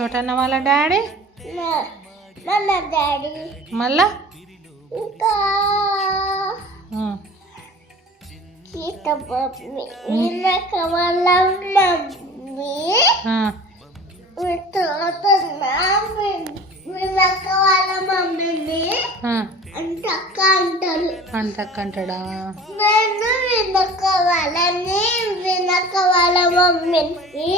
చోటన్న వాళ్ళ డాడీ మన డాడీ మళ్ళా ఇంకా గీత మమ్మీ వీళ్ళక వాళ్ళ మమ్మీ తర్వాత వీళ్ళక వాళ్ళ మమ్మీని అంటక్క అంటారు. అంతక్క అంటాడా? నేను వీళ్ళక వాళ్ళని వీళ్ళక వాళ్ళ మమ్మీని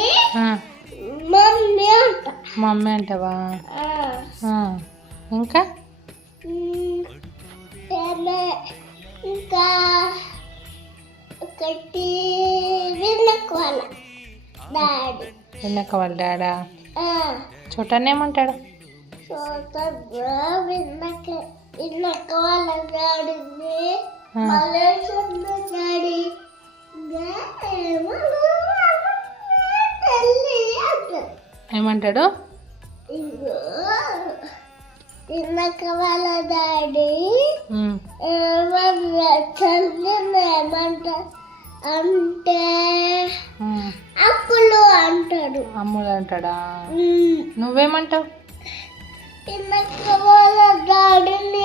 మమ్మీ అంట. మమ్మీ అంటావా? ఇంకా ఇంకా ఒకటి వీళ్ళక వాళ్ళ డాడీ. విన్నక్క వాళ్ళ డాడా? చోటన్న ఏమంటాడు? వీళ్ళక వాళ్ళ డాడీని మలేషియన్ డాడీ ఏమంటాడు? వీళ్ళక వాళ్ళ డాడీ ఏమంటారు అంటే అప్పులు అంటాడు. అమ్ములు అంటాడా? నువ్వేమంటావు? వీళ్ళక వాళ్ళ డాడీని